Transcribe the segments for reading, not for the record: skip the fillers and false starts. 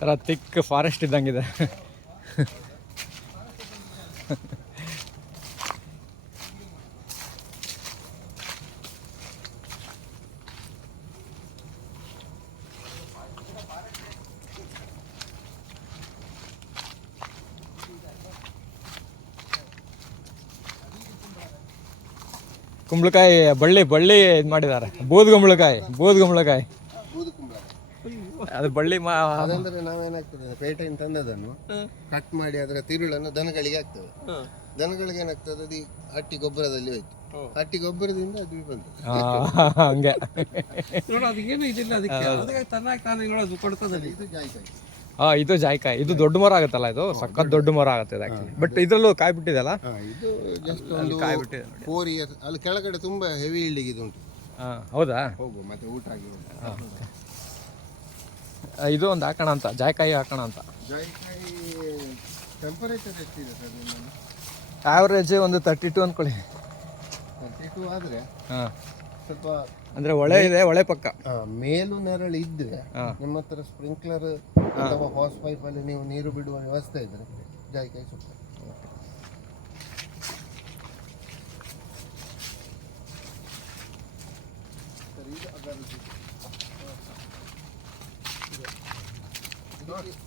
ಥರ ತಿಕ್ ಫಾರೆಸ್ಟ್ ಇದ್ದಂಗಿದೆ. ಕುಂಬಳಕಾಯಿ ಬಳ್ಳಿ ಇದು ಮಾಡಿದ್ದಾರೆ. ಬೂದ್ಗುಂಬಳಕಾಯಿ ಅದು ಬಳ್ಳಿ ಅದಂದ್ರೆ ನಾವೇನಾಗ್ತದೆ ಪೇಟೆಯಿಂದ ತಂದದನ್ನು ಕಟ್ ಮಾಡಿ ಅದರ ತಿರುಳನ್ನು ದನಗಳಿಗೆ ಆಗ್ತದೆ. ದನಗಳಿಗೆ ಏನಾಗ್ತದೆ ಅದು ಹಟ್ಟಿ ಗೊಬ್ಬರದಲ್ಲಿ ಹೋಯ್ತು. ಹಟ್ಟಿ ಗೊಬ್ಬರದಿಂದ ಅದು ಬಂತು ಹಂಗೆ. ಇದು ಜಾಯಿಕಾಯಿ. ಇದು ದೊಡ್ಡ ಮರ ಆಗುತ್ತಲ್ಲ, ಇದು ಸಖತ್ ದೊಡ್ಡ ಮರ ಆಗುತ್ತೆ ಆಕ್ಚುಲಿ. ಬಟ್ ಇದ್ರಲ್ಲೂ ಕಾಯಿ ಬಿಟ್ಟಿದೆಲ್ಲ. ಇದು ಜಸ್ಟ್ ಒಂದು ಕಾಯಿ ಬಿಟ್ಟಿದೆ 4 years. ಅಲ್ಲಿ ಕೆಳಗಡೆ ತುಂಬಾ ಹೆವಿ ಇಲ್ಡಿಗೆ ಇದು ಉಂಟು. ಹೌದಾ? ಹೋಗು ಮತ್ತೆ ಊಟ ಆಗಿ. ಇದು ಒಂದು ಹಾಕೋಣ ಅಂತ, ಜಾಯಿಕಾಯಿ ಹಾಕೋಣ ಅಂತ. ಜಾಯಿಕಾಯಿ ಟೆಂಪರೇಚರ್ ಎಷ್ಟಿದೆ ಸರ್ ನಿಮ್ಮಲ್ಲಿ? ಆವ್ರೇಜ್ ಒಂದು 32 ಅಂದ್ಕೊಳ್ಳಿ. 32 ಆದರೆ ಸ್ವಲ್ಪ ಅಂದ್ರೆ ಹೊಳೆ ಇದೆ, ಹೊಳೆ ಪಕ್ಕ ಮೇಲು ನೆರಳು ಇದ್ರೆ ನಿಮ್ಮ ಹತ್ರ ಸ್ಪ್ರಿಂಕ್ಲರ್ ಅಥವಾ ಹಾಸ್ ಪೈಪ್ ಅಲ್ಲಿ ನೀವು ನೀರು ಬಿಡುವ ವ್ಯವಸ್ಥೆ ಇದ್ರೆ ಜಾಯಿಕಾಯಿ ಸೂಕ್ತ.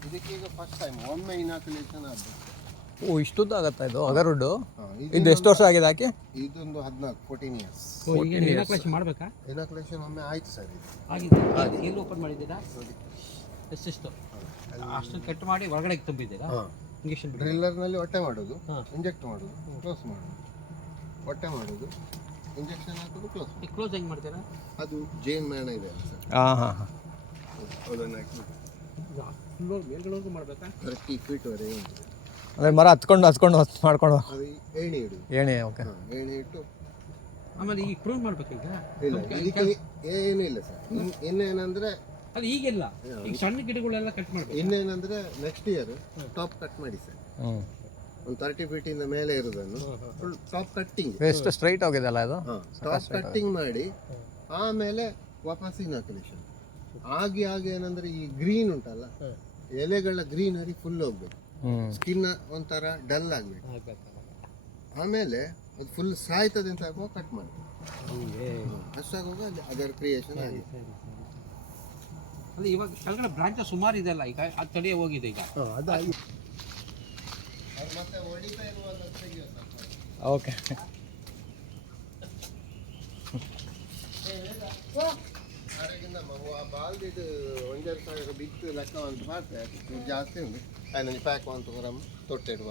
ಇದಕ್ಕೆ ಈಗ ಫಸ್ಟ್ ಟೈಮ್ ಒಮ್ಮೆ ಇನಾಕ್ಯುಲೇಷನ್ ಆಗುತ್ತೆ. ಇಷ್ಟುದ್ದ ಆಗತ್ತಾ ಇದು ಅಗರುಡ್ಡು? ಇದು ಎಷ್ಟು ವರ್ಷ ಆಗಿದೆ ಹಾಕಿ? ಇದೊಂದು 14 years. ಇನಾಕ್ಯುಲೇಷನ್ ಮಾಡಬೇಕಾ? ಇನಾಕ್ಯುಲೇಷನ್ ಒಮ್ಮೆ ಆಯ್ತು ಸರ್. ಇದು ಆಗಿದೆ. ಎಲ್ಲಿ ಓಪನ್ ಮಾಡಿದ್ದೀರಾ? ಎಷ್ಟು ಅಷ್ಟು ಕಟ್ ಮಾಡಿ ಒಳಗಡೆ ತುಂಬಿದ್ದೀರಾ? ಇಂಜೆಕ್ಷನ್ ಡ್ರಿಲ್ಲರ್ನಲ್ಲಿ ಹೊಟ್ಟೆ ಮಾಡೋದು, ಇಂಜೆಕ್ಟ್ ಮಾಡೋದು, ಕ್ಲೋಸ್ ಮಾಡೋದು, ಹೊಟ್ಟೆ ಮಾಡೋದು, ಇಂಜೆಕ್ಷನ್ ಹಾಕೋದು, ಕ್ಲೋಸ್ ಹೆಂಗೆ ಮಾಡ್ತೀರಾ? ಅದು ಜೇನ್ ಮೇಣ ಇದೆ ಸರ್. ಅದನ್ನು ಹಾಕಿ ಮೇಲ್ಗಡೆ ಮಾಡಬೇಕಾ? 30 feet ವರೆಗೆ ಉಂಟು. ಅಂದ್ರೆ ಮರ ಹತ್ಕೊಂಡು ಮಾಡ್ಕೊಂಡು ಅದು ಏಣಿ ಇಡು. ಏಣಿ, ಓಕೆ. ಏಣಿ ಇಟ್ಟು ಆಮೇಲೆ ಈ ಪ್ರೂವ್ ಮಾಡ್ಬೇಕೀಗ? ಇಲ್ಲ, ಇದಕ್ಕೆ ಏನು ಇಲ್ಲ ಸರ್. ಇನ್ನೇನಂದ್ರೆ ಅದು ಈಗೆಲ್ಲ ಈಗ ಸಣ್ಣ ಗಿಡಗಳೆಲ್ಲ ಕಟ್ ಮಾಡ್ಬೇಕು. ಇನ್ನೇನಂದ್ರೆ ನೆಕ್ಸ್ಟ್ ಇಯರ್ ಟಾಪ್ ಕಟ್ ಮಾಡಿ ಸರ್. ಒಂದು 30 feet ಇಂದ ಮೇಲೆ ಇರೋದನ್ನು ಟಾಪ್ ಕಟ್ಟಿಂಗ್. ಎಷ್ಟು ಸ್ಟ್ರೈಟ್ ಹೋಗಿದೆ ಅಲ್ಲ ಇದು? ಟಾಪ್ ಕಟ್ಟಿಂಗ್ ಮಾಡಿ ಆಮೇಲೆ ವಾಪಸ್ ಇನಾಕ್ಯುಲೇಷನ್ ಆಗಿ ಏನಂದ್ರೆ ಈ ಗ್ರೀನ್ ಉಂಟಲ್ಲ, ಎಲೆಗಳ ಗ್ರೀನರಿ ಫುಲ್ ಹೋಗ್ಬೇಕು. ಸ್ಕಿನ್ ಒಂಥರ ಡಲ್ ಆಗ್ಬೇಕು. ಆಮೇಲೆ ಅದು ಫುಲ್ ಸಾಯ್ತದೆ ಅಂತ ಆಗುವಾಗ ಕಟ್ ಮಾಡಿ ಅಷ್ಟಾಗುವಾಗ ಅದರ ಕ್ರಿಯೇಷನ್ ಆಗಿದೆ. ಅಂದ್ರೆ ಇವಾಗ ಕೆಳಗಡೆ ಬ್ರಾಂಚ್ ಸುಮಾರು ಇದೆಲ್ಲ, ಈಗ ಅದು ತಡೆಯ ಹೋಗಿದೆ ಈಗ. ಮತ್ತೆ ಹೊಡಿತಾ ಇರುವಾಗ ಓಕೆ. ಅದಕ್ಕಿಂತ ಬಾಲ್ದಿದ್ದು 1,500 ಬಿತ್ತು ಲೆಕ್ಕ ಅಂತ ಮಾಡ್ತಾರೆ. ಜಾಸ್ತಿ ಉಂಟು. ಅದನ್ನು ಪ್ಯಾಕ್ 1 ಗ್ರಾಮ್ ತೊಟ್ಟೆ ಇಡುವ.